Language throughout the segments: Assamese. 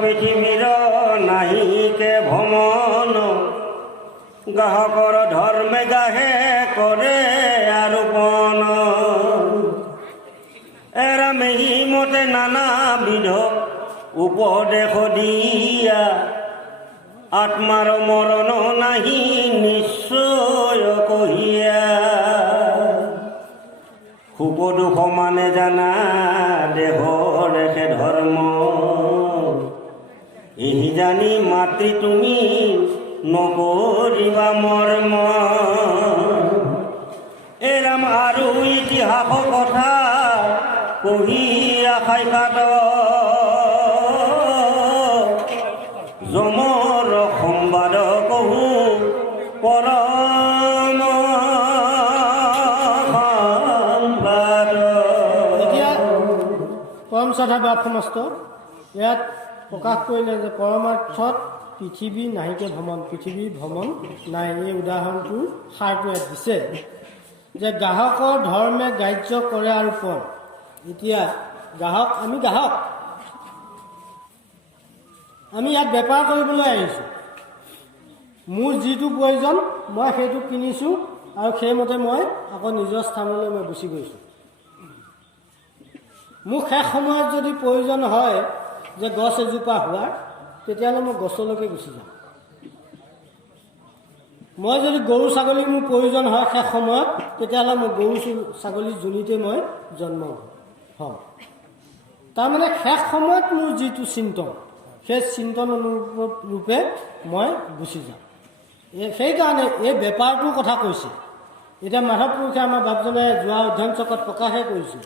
পৃথিৱীৰ নাহিকে ভ্ৰমণ গ্ৰাহকৰ ধৰ্মে গাহে কৰে আৰোপণ এৰামে মতে নানাবিধ উপদেশ দিয়া আত্মাৰ মৰণ নাহি নিশ্চয় কহিয়া সুখ দুখ মানে জানা দেহৰ একে ধৰ্ম এই জানি মাতৃ তুমি নকৰিবা মৰ্ম এৰাম আৰু ইতিহাস কথা কহি আশাই কাট যমৰ সম্বাদ কহু পৰম সম্বাদ। এতিয়া পৰম শ্ৰদ্ধা বাপ সমস্ত ইয়াত প্ৰকাশ কৰিলে যে পৰমাৰ্থত পৃথিৱী নাহিকে ভ্ৰমণ, পৃথিৱীৰ ভ্ৰমণ নাই। এই উদাহৰণটোৰ সাৰটো ইয়াত দিছে যে গ্ৰাহকৰ ধৰ্মে গ্ৰাহ্য কৰে আৰু পৰ। এতিয়া গ্ৰাহক, আমি ইয়াত বেপাৰ কৰিবলৈ আহিছোঁ। মোৰ যিটো প্ৰয়োজন মই সেইটো কিনিছোঁ আৰু সেইমতে মই আকৌ নিজৰ স্থানলৈ মই গুচি গৈছোঁ। মোৰ শেষ সময়ত যদি প্ৰয়োজন হয় যে গছ এজোপা হোৱাৰ, তেতিয়াহ'লে মই গছলৈকে গুচি যাম। মই যদি গৰু ছাগলী মোৰ প্ৰয়োজন হয় শেষ সময়ত, তেতিয়াহ'লে মই গৰু ছাগলীৰ যোনিতে মই জন্ম হ'ম। তাৰমানে শেষ সময়ত মোৰ যিটো চিন্তন, সেই চিন্তন অনুৰূপে মই গুচি যাম। সেইকাৰণে এই বেপাৰটোৰ কথা কৈছে। এতিয়া মাধৱ পুৰুষে আমাৰ বাপজনে যোৱা অধ্যয়ন চক্ৰত প্ৰকাশে কৰিছে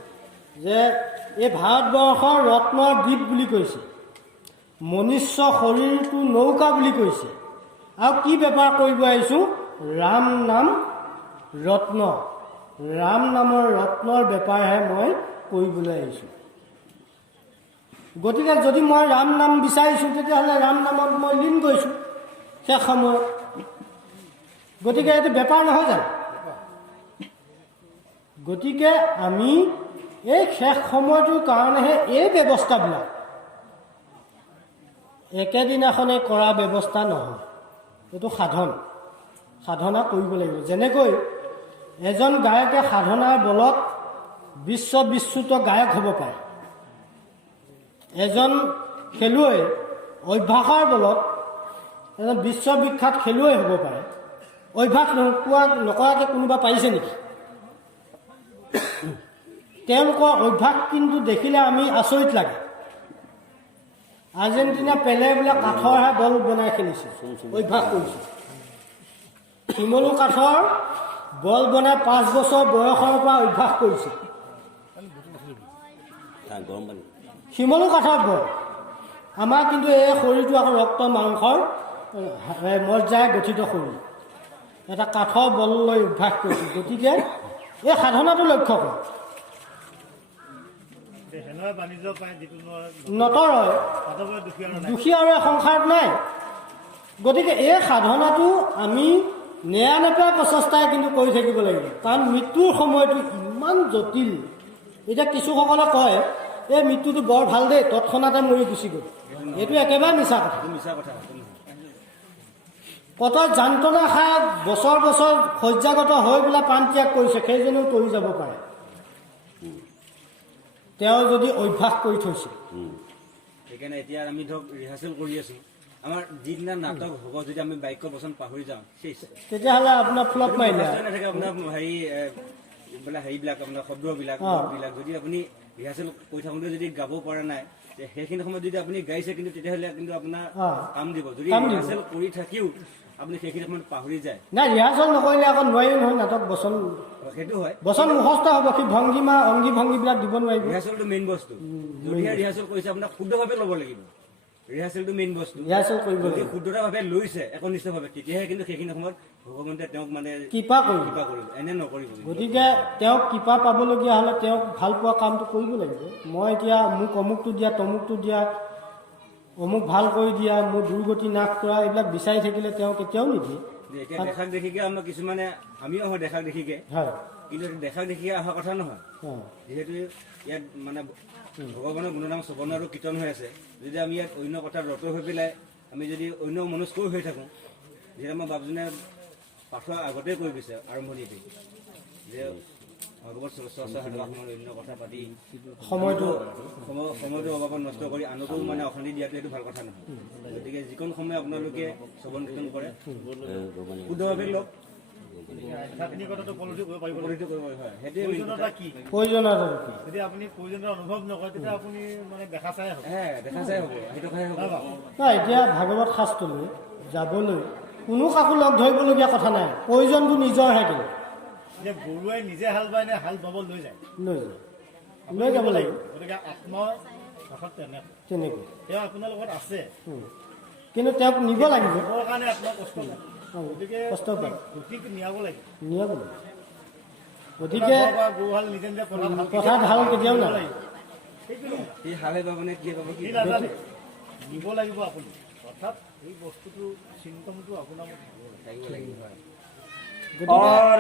যে এই ভাৰতবৰ্ষৰ ৰত্নৰ দ্বীপ বুলি কৈছে, মনুষ্য শৰীৰটো নৌকা বুলি কৈছে। আৰু কি বেপাৰ কৰিব আহিছোঁ? ৰাম নাম ৰত্ন, ৰাম নামৰ ৰত্নৰ বেপাৰহে মই কৰিবলৈ আহিছোঁ। গতিকে যদি মই ৰাম নাম বিচাৰিছোঁ, তেতিয়াহ'লে ৰাম নামত মই লীন কৰিছোঁ শেষ সময়ত। গতিকে এইটো বেপাৰ নহয় জানো? গতিকে আমি এই শেষ সময়টোৰ কাৰণেহে এই ব্যৱস্থাবিলাক একেদিনাখনে কৰা ব্যৱস্থা নহয়। এইটো সাধনা কৰিব লাগিব। যেনেকৈ এজন গায়কে সাধনাৰ বলত বিশ্ববিশ্ৰুত গায়ক হ'ব পাৰে, এজন খেলুৱৈ অভ্যাসৰ বলত এজন বিশ্ববিখ্যাত খেলুৱৈ হ'ব পাৰে। অভ্যাস নকৰাকৈ কোনোবা পাৰিছে নেকি? তেওঁলোকৰ অভ্যাস কিন্তু দেখিলে আমি আচৰিত লাগে। আৰ্জেণ্টিনা পেলেবিলাক কাঠৰহে বল বনাই খেলিছে, অভ্যাস কৰিছে। শিমলু কাঠৰ বল বনাই 5 বছৰ বয়সৰ পৰা অভ্যাস কৰিছে। শিমলু কাঠৰ বল। আমাৰ কিন্তু এই শৰীৰটো আকৌ ৰক্ত মাংসৰ মজ্জাৰে গঠিত শৰীৰ, এটা কাঠৰ বল লৈ অভ্যাস কৰিছে। গতিকে এই সাধনাটো লক্ষ্য কৰক, নতৰয় দুখীয়াৰে সংসাৰত নাই। গতিকে এই সাধনাটো আমি নেৰানেপেৰা প্ৰচেষ্টাই কিন্তু কৰি থাকিব লাগিব, কাৰণ মৃত্যুৰ সময়টো ইমান জটিল। এতিয়া কিছুসকলে কয় এই মৃত্যুটো বৰ ভাল দেই, তৎক্ষণাতে মৰি গুচি গ'ল। এইটো একেবাৰে মিছা কথা। কত যান্ত্ৰণা খাই বছৰ বছৰ শয্যাগত হৈ পেলাই প্ৰাণ ত্যাগ কৰিছে, সেইজনেও কৰি যাব পাৰে, তেওঁ যদি অভ্যাস কৰি থৈছে। সেইকাৰণে এতিয়া আমি ধৰক ৰিহাৰ্চেল কৰি আছো। আমাৰ যিদিনা নাটক হ'ব, যদি আমি বাক্য বচন পাহৰি যাওঁ তেতিয়াহ'লে আপোনাৰ ফ্লপ মাৰিলে নাথাকে। আপোনাৰ হেৰিবিলাক আপোনাৰ শব্দবিলাক যদি আপুনি ৰিহাৰ্চেল কৰি থাকোঁতে যদি গাব পৰা নাই, সেইখিনি সময়ত যদি আপুনি গাইছে, কিন্তু তেতিয়াহ'লে কিন্তু আপোনাৰ কাম দিব। যদি ৰিহাৰ্চেল কৰি থাকিও আপুনি সেইখিনি সময়ত পাহৰি যায়, নাই ৰিহাৰ্চেল নকৰিলে আকৌ নোৱাৰিম নহয় নাটক বচন। সেইটো হয়, বচন মুখস্থ হ'ব, কি ভংগীমা অংগী ভংগীবিলাক দিব নোৱাৰিব। ৰিহাৰ্চেলটো মেইন বস্তু। যদিহে ৰিহাৰ্চেল কৰিছে আপোনাক শুদ্ধভাৱে ল'ব লাগিব। ৰিহাৰ্চেলটো মেইন বস্তু। ৰিহাৰ্চেল কৰিব যদি শুদ্ধতাভাৱে লৈছে একনিষ্ঠভাৱে, তেতিয়াহে কিন্তু সেইখিনি সময়ত ভগৱন্তে তেওঁক মানে কৃপা কৰিব, এনে নকৰিব। গতিকে তেওঁক কৃপা পাবলগীয়া হ'লে তেওঁক ভাল পোৱা কামটো কৰিব লাগিব। মই এতিয়া মোক অমুকটো দিয়া, তমুকটো দিয়া, অমুক ভাল কৰি দিয়া, মোৰ দুৰ্গতি নাশ কৰা, এইবিলাক বিচাৰি থাকিলে তেওঁ কেতিয়াও নিদিয়ে। এতিয়া দেখাক দেখিকে আমাৰ কিছুমানে, আমিও দেখাক দেখিকে কিন্তু এইটো দেখা দেখি অহা কথা নহয়। যিহেতু ইয়াত মানে ভগৱানৰ গুণনাম শ্ৰৱণ আৰু কীৰ্তন হৈ আছে, যদি আমি ইয়াত অন্য কথাত ৰত হৈ পেলাই আমি যদি অন্য মনস্কও হৈ থাকোঁ, যিহেতু আমাৰ বাপজনে পাঠৰ আগতেই কৈ গৈছে আৰম্ভণিতে যে ভাগৱত চৰ্চা অন্য কথা পাতি সময়টো অভাৱত নষ্ট কৰি আনকো মানে অশান্তি দিয়াটো এইটো ভাল কথা নহয়। গতিকে যিকোন সময় আপোনালোকে শ্ৰৱণ কীৰ্তন কৰে শুদ্ধভাৱে লওক। এতিয়া ভাগৱত শাস্ত্ৰলৈ যাবলৈ কোনো কাকো লগ ধৰিবলগীয়া কথা নাই, প্ৰয়োজনটো নিজৰহে কিন্তু যে গৰুৱাই নিজে হাল বাই নে হাল বাব লৈ যায় লৈ যাব লাগিব। গতিকে আত্মাৰ কাষত তেনেকৈ তেওঁ আপোনাৰ লগত আছে, কিন্তু তেওঁক নিব লাগিব, তেওঁৰ কাৰণে আপোনাৰ কষ্ট নাই। গতিকে কষ্ট পায়, গতিকে নিয়াব লাগিব। গতিকে গৰুহাল নিজে নিজে পথাৰত হাল কেতিয়াও নাই, সি হালে পাব নে কি পাব কি নাজানে, নিব লাগিব আপুনি। অৰ্থাৎ এই বস্তুটো চিন্তনটো আপোনাৰ থাকিব লাগিব।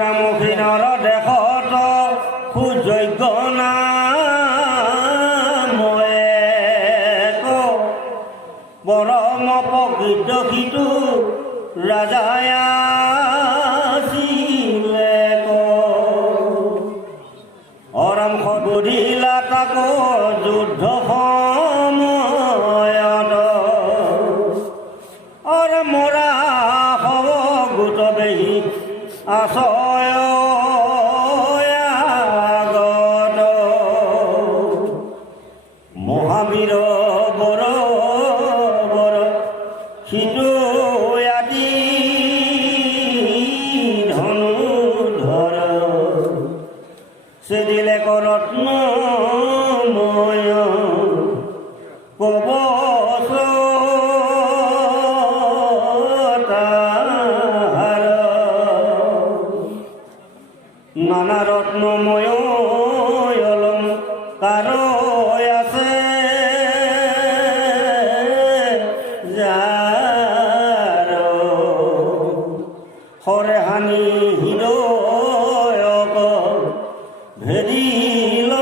ৰামহীনৰ দেশত সুযোগ্য নাময়ে পৰম প্ৰকৃত সিটো ৰাজাই আছিলে অৰাম সদুধিলা তাক যুদ্ধ সময়ত মৰা হব গোট বেহি আশয়গত মহাবীৰ বৰ বৰ সিটো আদি ধনুধৰ চেদিলে ৰত্নময় কবচ নানা ৰত্নময় অলংকাৰ আছে যাৰ হৰে হানি হৃদয়ক ভেদিল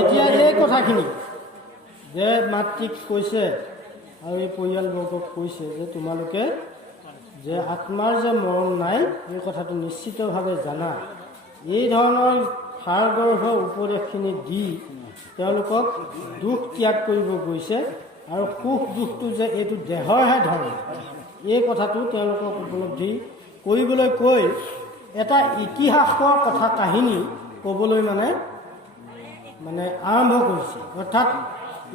এতিয়া এই কথাখিনি যে মাতৃক কৈছে আৰু এই পৰিয়ালবৰ্গক কৈছে যে তোমালোকে যে আত্মাৰ যে মৰণ নাই এই কথাটো নিশ্চিতভাৱে জানা, এই ধৰণৰ সাৰগৰ্ভ উপদেশখিনি দি তেওঁলোকক দুখ ত্যাগ কৰিব গৈছে আৰু সুখ দুখটো যে এইটো দেহৰহে ধৰ্ম, এই কথাটো তেওঁলোকক উপলব্ধি কৰিবলৈ কৈ এটা ইতিহাসৰ কথা কাহিনী ক'বলৈ মানে আৰম্ভ কৰিছে। অৰ্থাৎ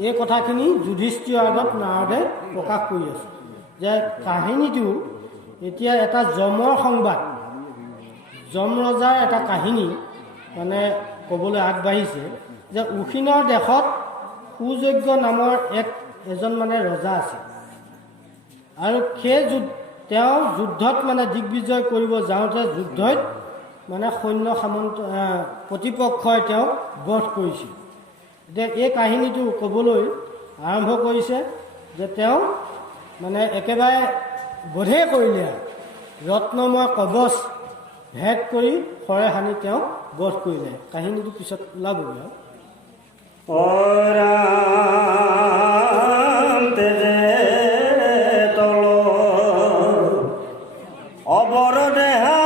এই কথাখিনি যুধিষ্ঠিৰ আগত নাৰদে প্ৰকাশ কৰি আছে যে কাহিনীটো এতিয়া এটা যমৰ সংবাদ, যম ৰজাৰ এটা কাহিনী মানে ক'বলৈ আগবাঢ়িছে যে উশিনৰ দেশত সুযোগ্য নামৰ এজন মানে ৰজা আছে আৰু সেই তেওঁ যুদ্ধত মানে দিগ্বিজয় কৰিব যাওঁতে যুদ্ধত মানে সৈন্য সামন্ত প্ৰতিপক্ষই তেওঁক বধ কৰিছিল। এতিয়া এই কাহিনীটো ক'বলৈ আৰম্ভ কৰিছে যে তেওঁ মানে একেবাৰে বধেই কৰিলে, ৰত্নময় কবচ ভেদ কৰি শৰে সানি তেওঁক বধ কৰিলে। কাহিনীটো পিছত ওলাবগৈ আৰু অবৰদেহা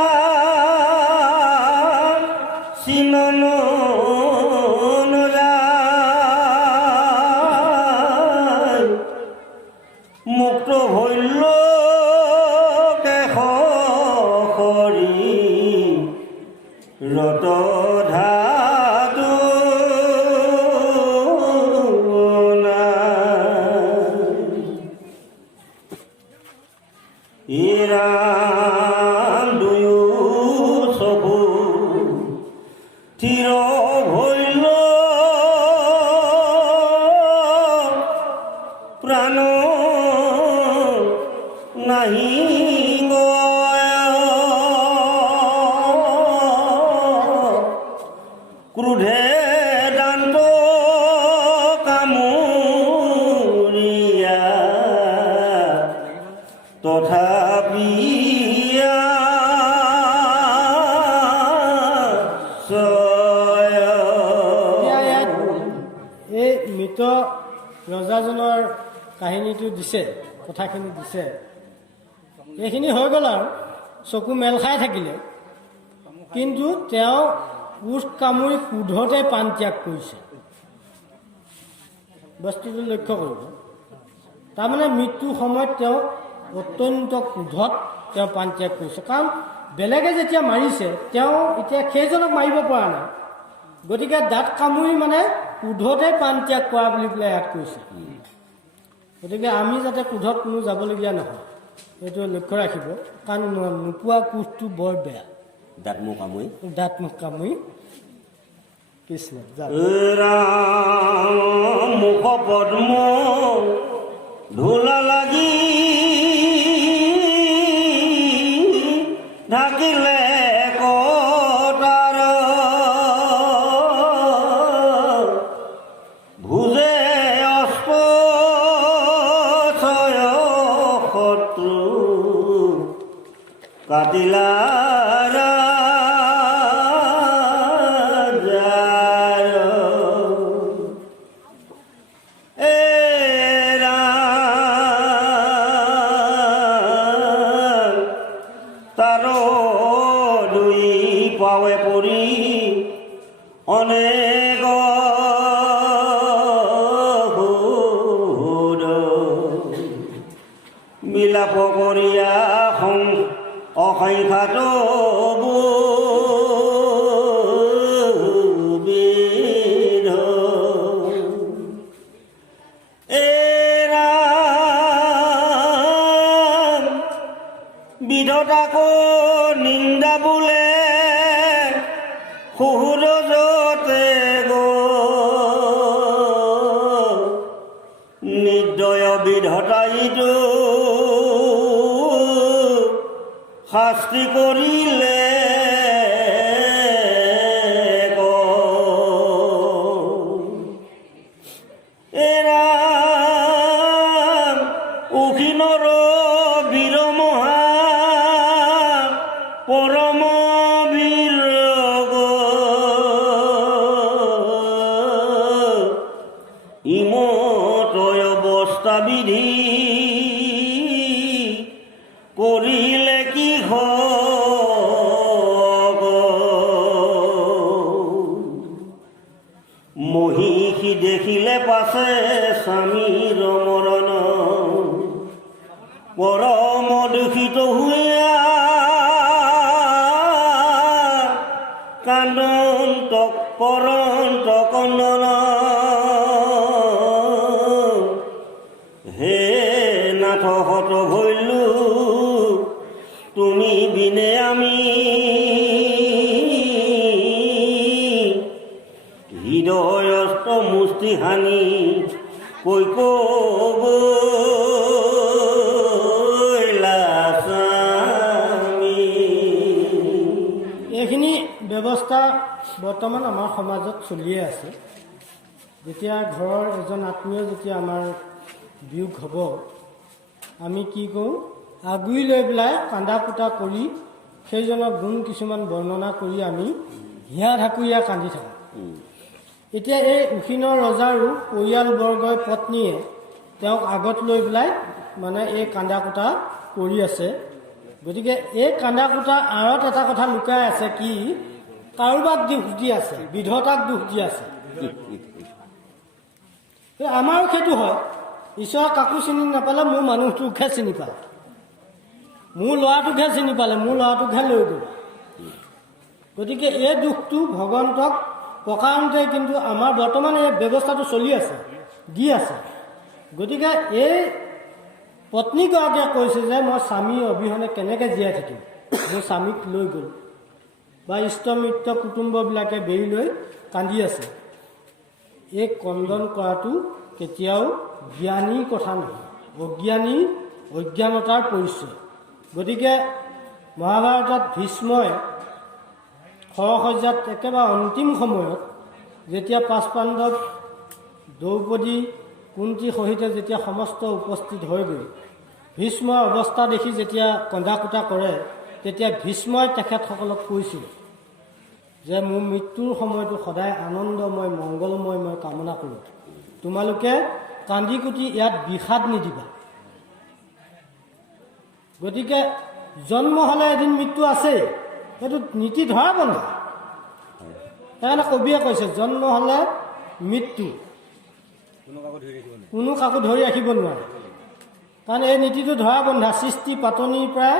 চিনন মুক্ত হইল কেশ কৰি ৰত ধাতু ইৰাম দুয়ো চকু থিৰ হইল প্ৰাণ নাহি ক্ৰোধে দান্ত কামুৰিয়া মৃত ৰজাজনৰ কাহিনীটো দিছে, কথাখিনি দিছে, এইখিনি হৈ গ'ল আৰু চকু মেল খাই থাকিলে। কিন্তু তেওঁ কোচ কামুৰি ক্ৰোধতে প্ৰাণ ত্যাগ কৰিছে। বস্তুটো লক্ষ্য কৰিব। তাৰমানে মৃত্যুৰ সময়ত তেওঁ অত্যন্ত ক্ৰোধত তেওঁ প্ৰাণ ত্যাগ কৰিছে। কাৰণ বেলেগে যেতিয়া মাৰিছে তেওঁ এতিয়া সেইজনক মাৰিব পৰা নাই, গতিকে দাঁত কামুৰি মানে ক্ৰোধতে প্ৰাণ ত্যাগ কৰা বুলি পেলাই ইয়াত কৈছে। গতিকে আমি যাতে ক্ৰোধত কোনো যাবলগীয়া নহয় এইটো লক্ষ্য ৰাখিব। কাৰণ নোপোৱা কোচটো বৰ বেয়া, দাঁত মুখ কামুৰি কৃষ্ণ ৰাম মুখ পদ্ম ধূলা লাগি ঢাকিলে কটাৰ ভুজে অস্পয় শত্ৰু কাটিলা অনেক বিলাপ কৰিয়া অসংখ্যাত বিধ বিধতাকো নিন্দা বোলে শহুৰ যতে নিৰ্দয় বিধতাইটো শাস্তি কৰিলে উখিনৰ বীৰ মহা পৰম বীৰ ইমতয় অৱস্থা বিধি কৰিলে কি মহিষী দেখিলে পাছে স্বামীৰ মৰণ পৰম দূষিত হৈয়া কান্দন্ত কৰন্ত কন্দন হে নাথ হত ভৈলু তুমি বিনে আমি হৃদয়স্থ মুষ্টি হানি কৈ এইখিনি ব্যৱস্থা বৰ্তমান আমাৰ সমাজত চলিয়ে আছে। যেতিয়া ঘৰৰ এজন আত্মীয় যেতিয়া আমাৰ বিয়োগ হ'ব, আমি কি কৰোঁ, আগুৰি লৈ পেলাই কান্দা কুটা কৰি সেইজনৰ গুণ কিছুমান বৰ্ণনা কৰি আমি হিয়া ঢাকুৰীয়া কান্দি থাকোঁ। এতিয়া এই উখিনৰ ৰজাৰো পৰিয়ালবৰ্গই পত্নীয়ে তেওঁক আগত লৈ পেলাই মানে এই কান্দা কুটা কৰি আছে। গতিকে এই কান্দা কুটা আঁৰত এটা কথা লুকাই আছে, কি কাৰোবাক দুখ দি আছে, বিধতাক দুখ দি আছে। আমাৰো সেইটো হয়, ঈশ্বৰে কাকো চিনি নাপালে মোৰ মানুহটোকহে চিনি পালে, মোৰ ল'ৰাটোকহে চিনি পালে, মোৰ ল'ৰাটোকহে লৈ গ'ল। গতিকে এই দুখটো ভগৱন্তক প্ৰকাৰণতে কিন্তু আমাৰ বৰ্তমান এই ব্যৱস্থাটো চলি আছে, দি আছে। গতিকে এই পত্নীগৰাকীয়ে কৈছে যে মই স্বামী অবিহনে কেনেকৈ জীয়াই থাকিম, মোৰ স্বামীক লৈ গ'ল, বা ইষ্টমিত্ৰ কুটুম্ববিলাকে বেৰি লৈ কান্দি আছে। এই কন্দন কৰাটো কেতিয়াও জ্ঞানীৰ কথা নহয়, অজ্ঞানী অজ্ঞানতাৰ পৰিচয়। গতিকে মহাভাৰতত ভীষ্মই শৰসজ্জাত একেবাৰে অন্তিম সময়ত যেতিয়া পাঁচ পাণ্ডৱ দ্ৰৌপদী কুন্তী সহিত যেতিয়া সমস্ত উপস্থিত হৈ গৈ ভীষ্মৰ অৱস্থা দেখি যেতিয়া কন্দা কুটা কৰে, তেতিয়া ভীষ্মই তেখেতসকলক কৈছিল যে মোৰ মৃত্যুৰ সময়টো সদায় আনন্দময় মংগলময় মই কামনা কৰোঁ। তোমালোকে কান্দি কুটি ইয়াত বিষাদ নিদিবা। গতিকে জন্ম হ'লে এদিন মৃত্যু আছেই, সেইটো নীতি ধৰা বন্ধা। সেইকাৰণে কবিয়ে কৈছে জন্ম হ'লে মৃত্যু, কোনো কাকো ধৰি ৰাখিব নোৱাৰে। কাৰণ এই নীতিটো ধৰা বন্ধা সৃষ্টি পাতনিৰ পৰা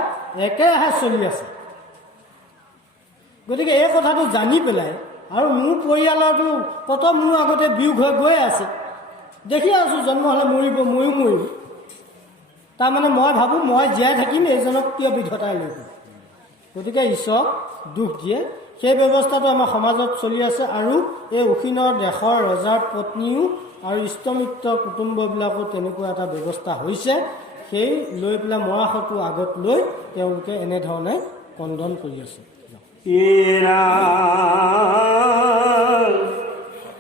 একেৰাহে চলি আছে। গতিকে এই কথাটো জানি পেলাই, আৰু মোৰ পৰিয়ালৰটো কত মোৰ আগতে বিয়োগ হৈ গৈ আছে, দেখি আছোঁ জন্ম হ'লে মৰিব, ময়ো মৰিম। তাৰমানে মই ভাবোঁ মই জীয়াই থাকিম, এইজনক কিয় বিধতাই লৈ গ'ল। গতিকে ঈশ্বৰক দুখ দিয়ে। সেই ব্যৱস্থাটো আমাৰ সমাজত চলি আছে। আৰু এই উখিনৰ দেশৰ ৰজাৰ পত্নীও আৰু ইষ্টমিত্ৰ কুটুম্ববিলাকো তেনেকুৱা এটা ব্যৱস্থা হৈছে। সেই লৈ পেলাই মৰাশটো আগত লৈ তেওঁলোকে এনেধৰণে কণ্ডন কৰি আছে।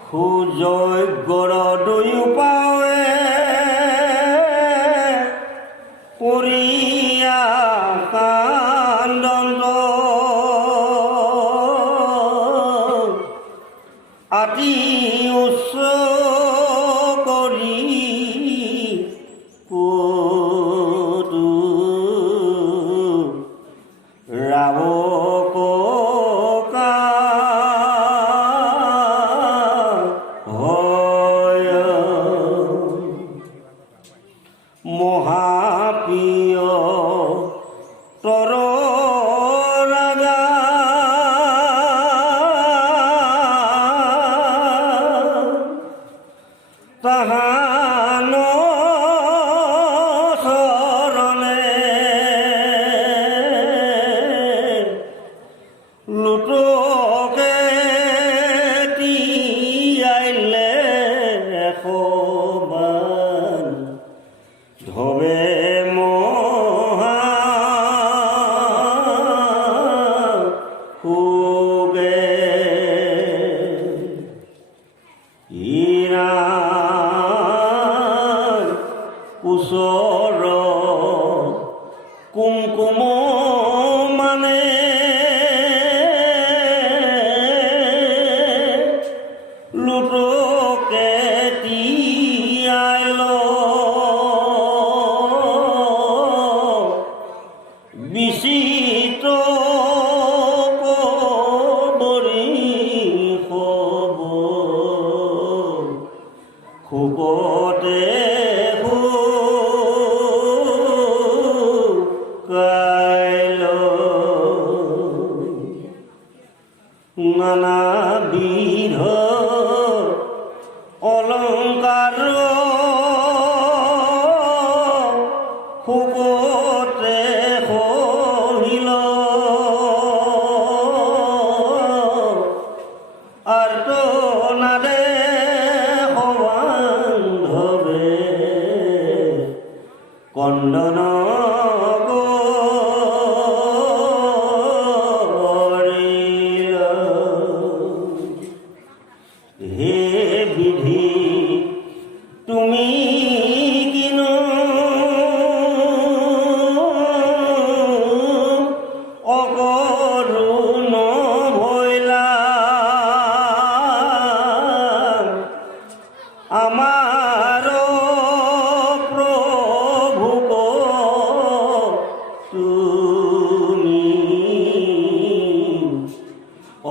সুযোগ্যৰ দুয়োপাৱে পৰিয়া কান্দন আতি উচ্চ কৰি ক'তো ৰাৱ মহাপ্ৰিয় তৰ ৰাজা তাহান চৰণে লুটকে তিয়াইলে এশবান ধবে মহা সুগে ইৰাণ ওচৰ কুমকুম মানে লুটকে তিয়াইল বিচিত্ৰ কবৰি খবৰ খুবতে কাইল নানাবিধ অলংকাৰ খুবতে সহিল আৰ্তনাদে সবান্ধৱে কন্দন কৰিল। হে বিধি তুমি কিনো অকৰুণ ভৈলা আমাৰ প্ৰভুক তুমি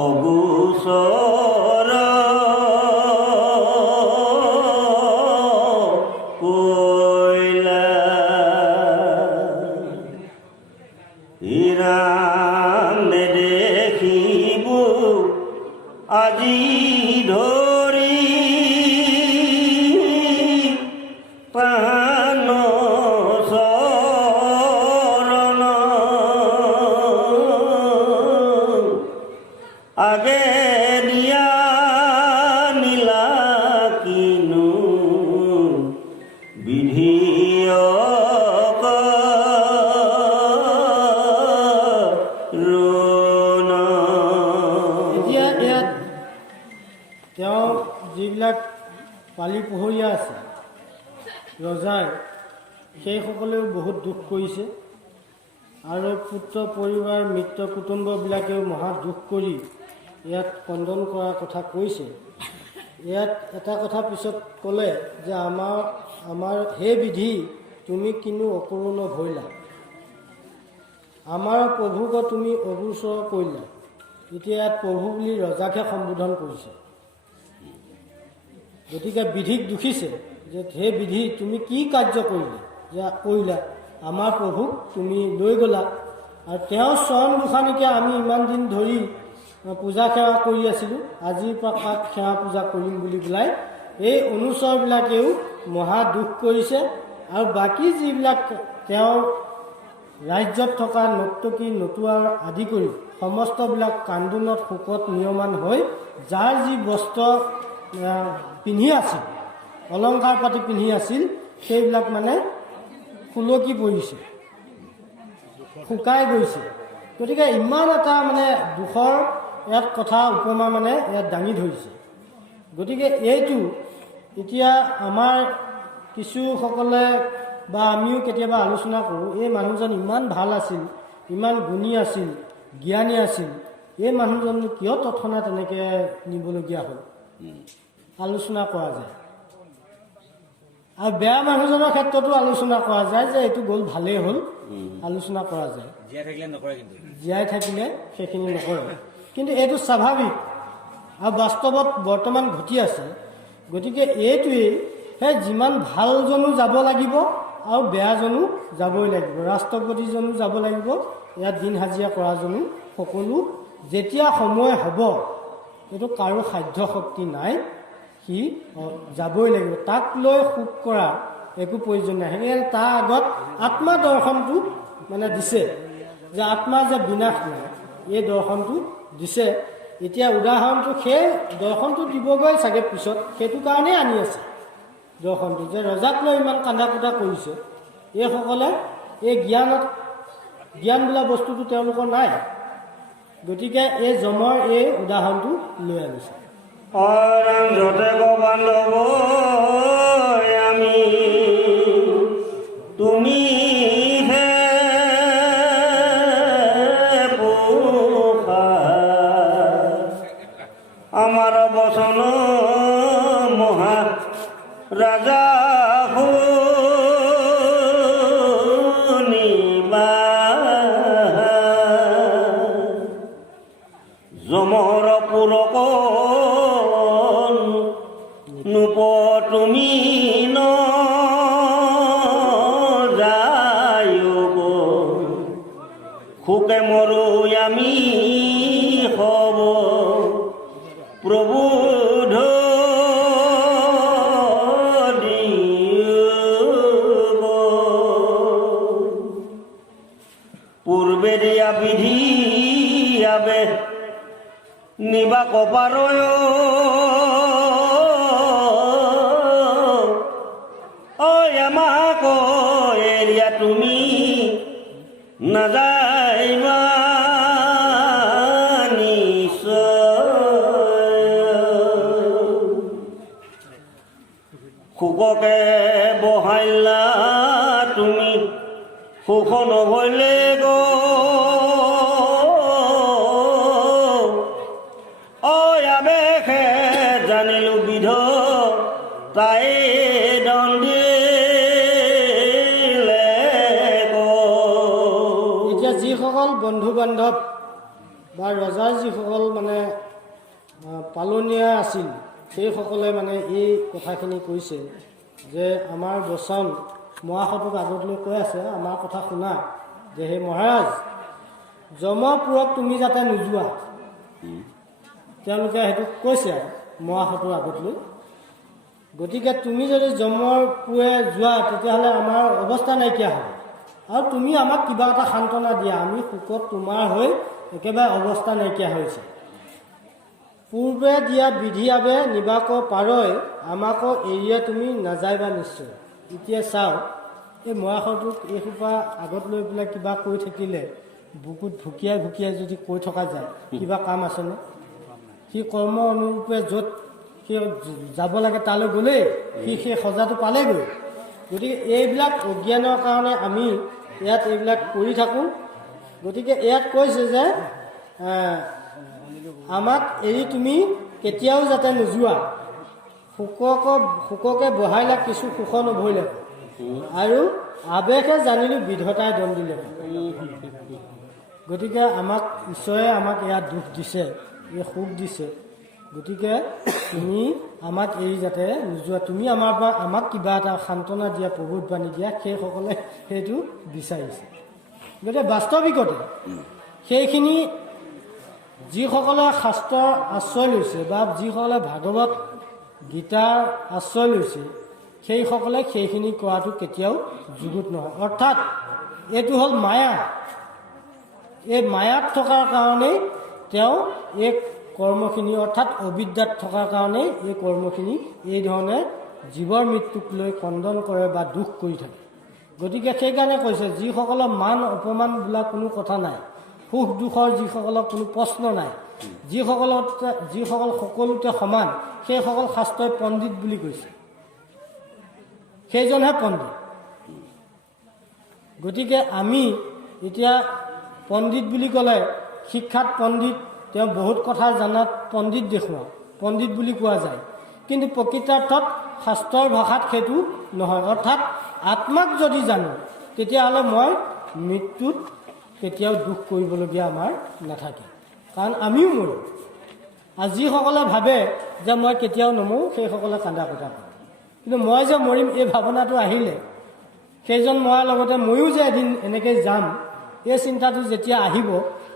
অগোচৰ কৈলা। ইৰাম নেদেখিব আজি ধৰি প্ৰাণ চৰণ আগে দিয়া নীলা কিনো বিধিয়ক ৰুণ। এতিয়া ইয়াত তেওঁ যিবিলাক পালি পোহৰীয়া আছে ৰজাৰ, সেইসকলেও বহুত দুখ কৰিছে। আৰু পুত্ৰ পৰিবাৰ মিত্ৰ কুটুম্ববিলাকেও মহা দুখ কৰি ইয়াত কণ্ডন কৰাৰ কথা কৈছে। ইয়াত এটা কথা পিছত ক'লে যে আমাৰ হে বিধি তুমি কিনো অকৰুণ ভৈলা, আমাৰ প্ৰভুক তুমি অগোচৰ কৰিলা। এতিয়া ইয়াত প্ৰভু বুলি ৰজাকহে সম্বোধন কৰিছে। গতিকে বিধিক দুখিছে যে হে বিধি তুমি কি কাৰ্য কৰিলা, আমাৰ প্ৰভুক তুমি লৈ গ'লা। আৰু তেওঁৰ চৰণ দুখানিকে আমি ইমান দিন ধৰি পূজা সেৱা কৰি আছিলোঁ, আজিৰ পৰা কাক সেৱা পূজা কৰিম বুলি পেলাই এই অনুচৰবিলাকেও মহা দুখ কৰিছে। আৰু বাকী যিবিলাক তেওঁৰ ৰাজ্যত থকা নৰ্তকী নটুৱাৰ আদি কৰি সমস্তবিলাক কান্দোনত শোকত নিয়মান হৈ যাৰ যি বস্ত্ৰ পিন্ধি আছিল, অলংকাৰ পাতি পিন্ধি আছিল, সেইবিলাক মানে সুলকি পৰিছে, শুকাই গৈছে। গতিকে ইমান এটা মানে দুখৰ ইয়াত কথা উপমা মানে ইয়াত দাঙি ধৰিছে। গতিকে এইটো এতিয়া আমাৰ কিছুসকলে বা আমিও কেতিয়াবা আলোচনা কৰোঁ, এই মানুহজন ইমান ভাল আছিল, ইমান গুণী আছিল, জ্ঞানী আছিল, এই মানুহজন কিয় তৎক্ষণাৎ তেনেকৈ নিবলগীয়া হ'ল, আলোচনা কৰা যায়। আৰু বেয়া মানুহজনৰ ক্ষেত্ৰতো আলোচনা কৰা যায় যে এইটো গ'ল ভালেই হ'ল, আলোচনা কৰা যায়। জীয়াই থাকিলে সেইখিনি নকৰে, কিন্তু এইটো স্বাভাৱিক আৰু বাস্তৱত বৰ্তমান ঘটি আছে। গতিকে এইটোৱেই সেই যিমান ভালজনো যাব লাগিব আৰু বেয়াজনো যাবই লাগিব, ৰাষ্ট্ৰপতিজনো যাব লাগিব, ইয়াত দিন হাজিৰা কৰাজনো, সকলো যেতিয়া সময় হ'ব, এইটো কাৰো সাধ্য শক্তি নাই, সি যাবই লাগিব। তাক লৈ শোক কৰা একো প্ৰয়োজন নাই। সেইকাৰণে তাৰ আগত আত্মা দৰ্শনটো মানে দিছে যে আত্মা যে বিনাশ নাই, এই দৰ্শনটো দিছে। এতিয়া উদাহৰণটো সেই দৰ্শনটো দিবগৈ চাগে পিছত, সেইটো কাৰণেই আনি আছে দৰ্শনটো, যে ৰজাক লৈ ইমান কান্দা কুটা কৰিছে, এইসকলে এই জ্ঞান বোলা বস্তুটো তেওঁলোকৰ নাই। গতিকে এই যমৰ এই উদাহৰণটো লৈ আনিছে। যতে বান্ধৱ আমি তুমি হে পোষা, আমাৰ বচন মহা ৰাজা শুনিবা, যমৰ পুৰক নুপ তুমি ন যায়ব, শোকে মৰো আমি হব প্ৰভু পূৰ্বে দিয়া বিধি আবে নিবা কপাৰয়, আমাক এৰিয়া তুমি নাযাইবা শোককে বহাইলা তুমি, সুখ নহলে গো আবেশে জানিলো বিধ তাই দণ্ডিলে। এতিয়া যিসকল বন্ধু বান্ধৱ বা ৰজাৰ যিসকল মানে পালনীয়া আছিল, সেইসকলে মানে এই কথাখিনি কৈছে যে আমাৰ বচন মহাসতক আগত লৈ কৈ আছে, আমাৰ কথা শুনা যে হে মহাৰাজ, যমপুৰত তুমি যাতে নোযোৱা, তেওঁলোকে সেইটো কৈছে আৰু মহাসতৰ আগত লৈ। গতিকে তুমি যদি যমপুৰে যোৱা তেতিয়াহ'লে আমাৰ অৱস্থা নাইকিয়া হ'ব, আৰু তুমি আমাক কিবা এটা সান্তনা দিয়া, আমি শোকত তোমাৰ হৈ একেবাৰে অৱস্থা নাইকিয়া হৈছে। পূৰ্বে দিয়া বিধি আবে নিবাক পাৰয়, আমাকো এৰিয়া তুমি নাযায়বা নিশ্চয়। এতিয়া চাওক, এই মহাসৰটোক এইসোপা আগত লৈ পেলাই কিবা কৈ থাকিলে, বুকুত ভুকিয়াই ভুকিয়াই যদি কৈ থকা যায়, কিবা কাম আছেনে? সি কৰ্ম অনুৰূপে য'ত সি যাব লাগে তালৈ গ'লেই, সি সেই সজাটো পালেগৈ। গতিকে এইবিলাক অজ্ঞানৰ কাৰণে আমি ইয়াত এইবিলাক কৰি থাকোঁ। গতিকে ইয়াত কৈছে যে আমাক এৰি তুমি কেতিয়াও যাতে নোযোৱা, শোককে বহাইলা কিছু সুখ নভৰিলে আৰু আৱেগে জানিলোঁ বিধতাই দম দিলে। গতিকে আমাক ঈশ্বৰে আমাক ইয়াত দুখ দিছে, এই সুখ দিছে। গতিকে তুমি আমাক এৰি যাতে নোযোৱা, তুমি আমাৰ পৰা আমাক কিবা এটা সান্তনা দিয়া, প্ৰভুত বাণী দিয়া, সেইসকলে সেইটো বিচাৰিছে। গতিকে বাস্তৱিকতে সেইখিনি যিসকলে শাস্ত্ৰৰ আশ্ৰয় লৈছে বা যিসকলে ভাগৱত গীতাৰ আশ্ৰয় লৈছে, সেইসকলে সেইখিনি কৰাটো কেতিয়াও যুগুত নহয়। অৰ্থাৎ এইটো হ'ল মায়া। এই মায়াত থকাৰ কাৰণেই তেওঁ এই কৰ্মখিনি, অৰ্থাৎ অবিদ্যাত থকাৰ কাৰণেই এই কৰ্মখিনি এই ধৰণে জীৱৰ মৃত্যুক লৈ খণ্ডন কৰে বা দুখ কৰি থাকে। গতিকে সেইকাৰণে কৈছে যিসকলৰ মান অপমান বোলা কোনো কথা নাই, সুখ দুখৰ যিসকলৰ কোনো প্ৰশ্ন নাই, যিসকল সকলোতে সমান, সেইসকল শাস্ত্ৰই পণ্ডিত বুলি কৈছে, সেইজনহে পণ্ডিত। গতিকে আমি এতিয়া পণ্ডিত বুলি ক'লে শিক্ষাত পণ্ডিত, তেওঁ বহুত কথা জানাত পণ্ডিত দেখুৱাওঁ, পণ্ডিত বুলি কোৱা যায়। কিন্তু প্ৰকৃতাৰ্থত শাস্ত্ৰৰ ভাষাত সেইটো নহয়। অৰ্থাৎ আত্মাক যদি জানো তেতিয়াহ'লে মই মৃত্যুত কেতিয়াও দুখ কৰিবলগীয়া আমাৰ নাথাকে, কাৰণ আমিও মৰোঁ। আৰু যিসকলে ভাবে যে মই কেতিয়াও নমৰোঁ, সেইসকলে কান্দা কটা কৰে। কিন্তু মই যে মৰিম এই ভাৱনাটো আহিলে, সেইজন মৰাৰ লগতে ময়ো যে এদিন এনেকৈ যাম, এই চিন্তাটো যেতিয়া আহিব,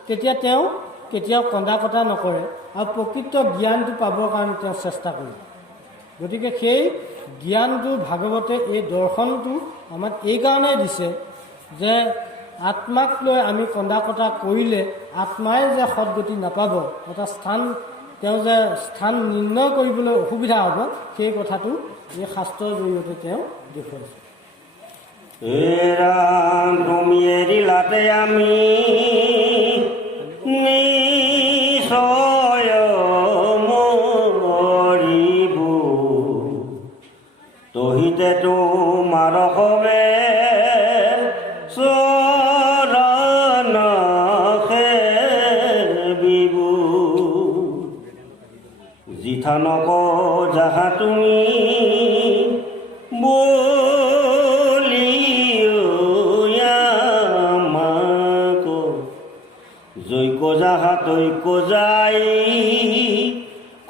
তেতিয়া তেওঁ কেতিয়াও কন্দা কটা নকৰে আৰু প্ৰকৃত জ্ঞানটো পাবৰ কাৰণে তেওঁ চেষ্টা কৰিব। গতিকে সেই জ্ঞানটো ভাগৱতে এই দৰ্শনটো আমাক এইকাৰণেই দিছে যে আত্মাক লৈ আমি কন্দা কটা কৰিলে আত্মাই যে সদগতি নাপাব, এটা তেওঁ যে স্থান নিৰ্ণয় কৰিবলৈ অসুবিধা হ'ব, সেই কথাটো এই শাস্ত্ৰৰ জৰিয়তে তেওঁ দেখুৱাইছে। ৰাম তুমি এৰিলাতে আমি নিশ্চয় মৰিব, তহিতে তোমাৰ হবে চৰণ সেবিব, জিঠা নক যাহা তুমি যজ্ঞ যাহা তৈক্য যাই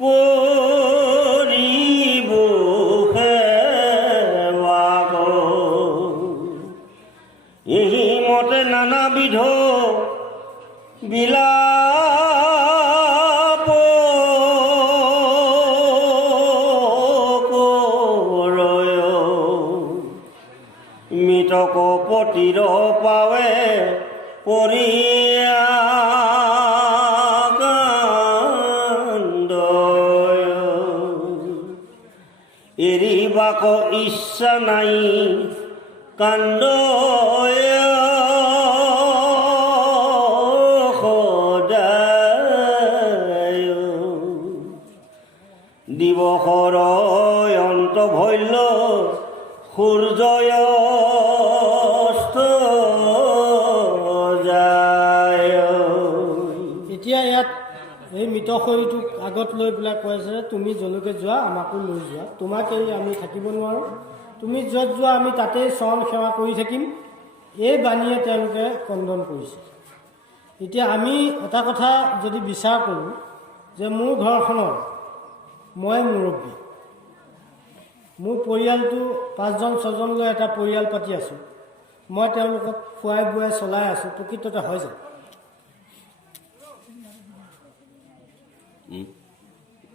কৰিব সেৱাক, এই মতে নানাবিধ বিলাপ কৰয়, মৃতক পতিৰ পাৱে এৰিবাক ইচ্ছা নাই কাণ্ড সদায়, দিৱসৰ অন্ত ভৈল্য সূৰ্যয় এতিয়া ইয়াত এই মৃত শৰীৰটোক আগত লৈ পেলাই কৈছে তুমি যলৈকে যোৱা আমাকো লৈ যোৱা, তোমাক এই আমি থাকিব নোৱাৰোঁ, তুমি য'ত যোৱা আমি তাতেই চৰণ সেৱা কৰি থাকিম, এই বাণীয়ে তেওঁলোকে খণ্ডন কৰিছে। এতিয়া আমি এটা কথা যদি বিচাৰ কৰোঁ যে মোৰ ঘৰখনৰ মই মুৰব্বী, মোৰ পৰিয়ালটো 5জন 6জন লৈ এটা পৰিয়াল পাতি আছোঁ, মই তেওঁলোকক খুৱাই বুৱাই চলাই আছোঁ, প্ৰকৃততে হৈ যায়?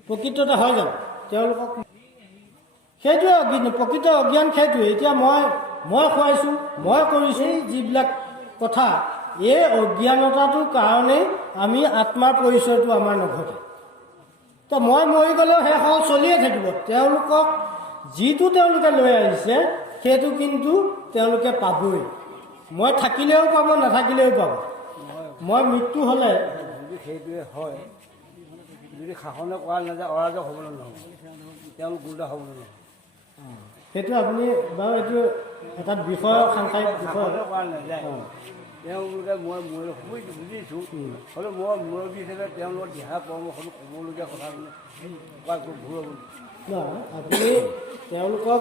প্ৰকৃততে হয় জানো? তেওঁলোকক সেইটোৱে প্ৰকৃত অজ্ঞান সেইটোৱে। এতিয়া মই খুৱাইছোঁ, মই কৰিছোঁ, যিবিলাক কথা, এই অজ্ঞানতাটোৰ কাৰণেই আমি আত্মাৰ পৰিচয়টো আমাৰ নঘটে। তো মই মৰি গ'লেও সেইসকল চলিয়ে থাকিব, তেওঁলোকক যিটো তেওঁলোকে লৈ আহিছে সেইটো কিন্তু তেওঁলোকে পাবই। মই থাকিলেও পাব, নাথাকিলেও পাব। মই মৃত্যু হ'লে যদি সেইটোৱে হয়, যদি শাসনে কৰা নাযায় অৰাজক হ'বলৈ নহ'ব, তেওঁলোক গুৰুদা হ'বলৈ নহ'ব। সেইটো আপুনি বাৰু এইটো এটা বিষয়, সাংসাৰিক বিষয় কৰা নাযায়। তেওঁলোকে মই বুজিছোঁ, হ'লেও মই মুৰব্বী হিচাপে তেওঁলোকৰ দিহা পৰামৰ্শটো ক'বলগীয়া কথা ভুল হ'ব। নহয়, আপুনি তেওঁলোকক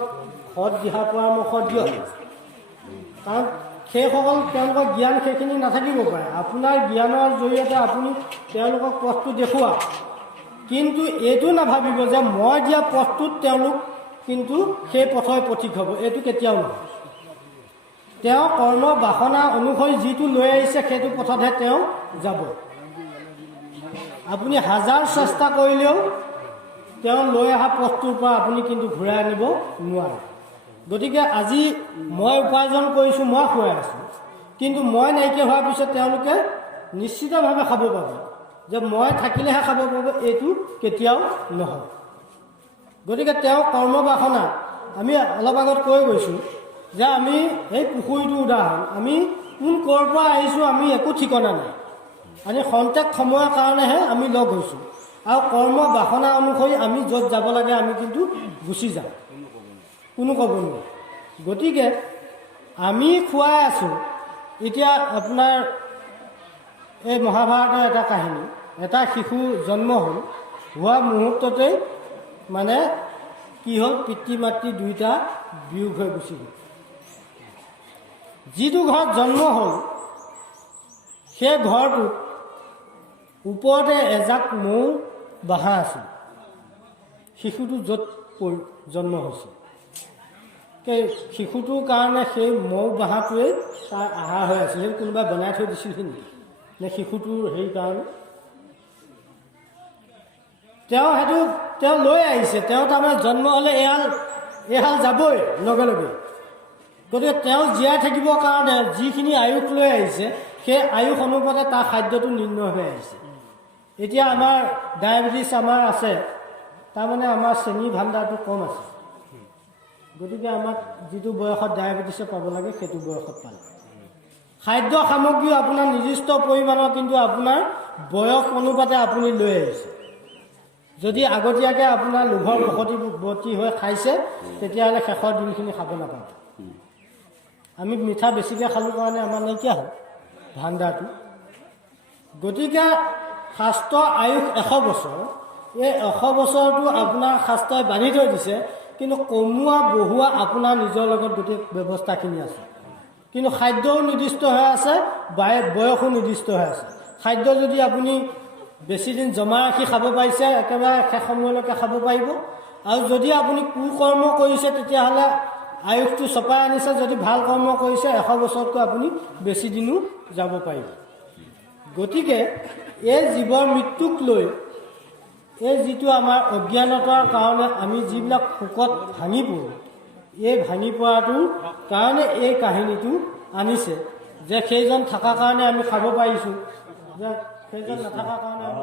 সৎ দিহা পৰামৰ্শ দিয়ক, কাৰণ সেইসকল তেওঁলোকৰ জ্ঞান সেইখিনি নাথাকিব পাৰে। আপোনাৰ জ্ঞানৰ জৰিয়তে আপুনি তেওঁলোকক পথটো দেখুৱাওক, কিন্তু এইটো নাভাবিব যে মই দিয়া পথটোত তেওঁলোক কিন্তু সেই পথৰ পথিক হ'ব, এইটো কেতিয়াও নহয়। তেওঁ কৰ্ম বাসনা অনুসৰি যিটো লৈ আহিছে সেইটো পথতহে তেওঁ যাব। আপুনি হাজাৰ চেষ্টা কৰিলেও তেওঁ লৈ অহা পথটোৰ পৰা আপুনি কিন্তু ঘূৰাই আনিব নোৱাৰে। গতিকে আজি মই উপাৰ্জন কৰিছোঁ, মই খুৱাই আছোঁ, কিন্তু মই নাইকিয়া হোৱাৰ পিছত তেওঁলোকে নিশ্চিতভাৱে খাব পাব, যে মই থাকিলেহে খাব পাব, এইটো কেতিয়াও নহয়। গতিকে তেওঁ কৰ্ম বাসনা, আমি অলপ আগত কৈ গৈছোঁ যে আমি এই পুখুৰীটোৰ উদাহৰণ, আমি কোন ক'ৰ পৰা আহিছোঁ আমি একো ঠিকনা নাই, আমি খন্তেক সময়ৰ কাৰণেহে আমি লগ হৈছোঁ, আৰু কৰ্ম বাসনা অনুসৰি আমি য'ত যাব লাগে আমি কিন্তু গুচি যাওঁ, কোনো ক'ব নোৱাৰে। গতিকে আমি খুৱাই আছোঁ। এতিয়া আপোনাৰ এই মহাভাৰতৰ এটা কাহিনী, এটা শিশু জন্ম হ'ল, হোৱা মুহূৰ্ততেই মানে কি হ'ল, পিতৃ মাতৃ দুয়োটা বিয়োগ হৈ গুচি গ'ল। যিটো ঘৰত জন্ম হ'ল সেই ঘৰটোত ওপৰতে এজাক মৌ বাহা আছিল, শিশুটো য'ত জন্ম হৈছিল। সেই শিশুটোৰ কাৰণে সেই মৌ বাহাটোৱেই তাৰ আহাৰ হৈ আছিল। সেইটো কোনোবাই বনাই থৈ দিছিল নেকি, নে শিশুটোৰ হেৰি কাৰণে? তেওঁ লৈ আহিছে, তেওঁ তাৰমানে জন্ম হ'লে এহাল যাবই লগে লগে। গতিকে তেওঁ জীয়াই থাকিবৰ কাৰণে যিখিনি আয়ুস লৈ আহিছে সেই আয়ুস অনুপাতে তাৰ খাদ্যটো নিৰ্ণয় হৈ আহিছে। এতিয়া আমাৰ ডায়েবেটিছ আমাৰ আছে, তাৰমানে আমাৰ চেনী ভাণ্ডাৰটো কম আছে। গতিকে আমাক যিটো বয়সত ডায়েবেটিছে পাব লাগে সেইটো বয়সত পালে। খাদ্য সামগ্ৰীও আপোনাৰ নিৰ্দিষ্ট পৰিমাণৰ, কিন্তু আপোনাৰ বয়স অনুপাতে আপুনি লৈ আহিছে। যদি আগতীয়াকৈ আপোনাৰ লোভৰ বশৱৰ্তী হৈ খাইছে, তেতিয়াহ'লে শেষৰ দিনখিনি খাব নাপাব। আমি মিঠা বেছিকৈ খালোঁ কাৰণে আমাৰ নাইকিয়া হ'ল ভাণ্ডাৰটো। গতিকে শাস্ত্ৰৰ আয়ুস 100 বছৰ, এই 100 বছৰটো আপোনাৰ শাস্ত্ৰই বান্ধি থৈ দিছে, কিন্তু কমোৱা বহোৱা আপোনাৰ নিজৰ লগত গোটেই ব্যৱস্থাখিনি আছে। কিন্তু খাদ্যও নিৰ্দিষ্ট হৈ আছে, বয়সো নিৰ্দিষ্ট হৈ আছে। খাদ্য যদি আপুনি বেছিদিন জমা ৰাখি খাব পাৰিছে, একেবাৰে শেষ সময়লৈকে খাব পাৰিব, আৰু যদি আপুনি কুকৰ্ম কৰিছে তেতিয়াহ'লে আয়ুসটো চপাই আনিছে, যদি ভাল কৰ্ম কৰিছে 100 বছৰতকৈ আপুনি বেছি দিনো যাব পাৰিব। গতিকে এই জীৱৰ মৃত্যুক লৈ এই যিটো আমাৰ অজ্ঞানতাৰ কাৰণে আমি যিবিলাক শোকত ভাঙি পৰোঁ, এই ভাঙি পৰাটোৰ কাৰণে এই কাহিনীটো আনিছে, যে সেইজন থকাৰ কাৰণে আমি খাব পাৰিছোঁ, যে সেইজন নথকাৰ কাৰণে আমি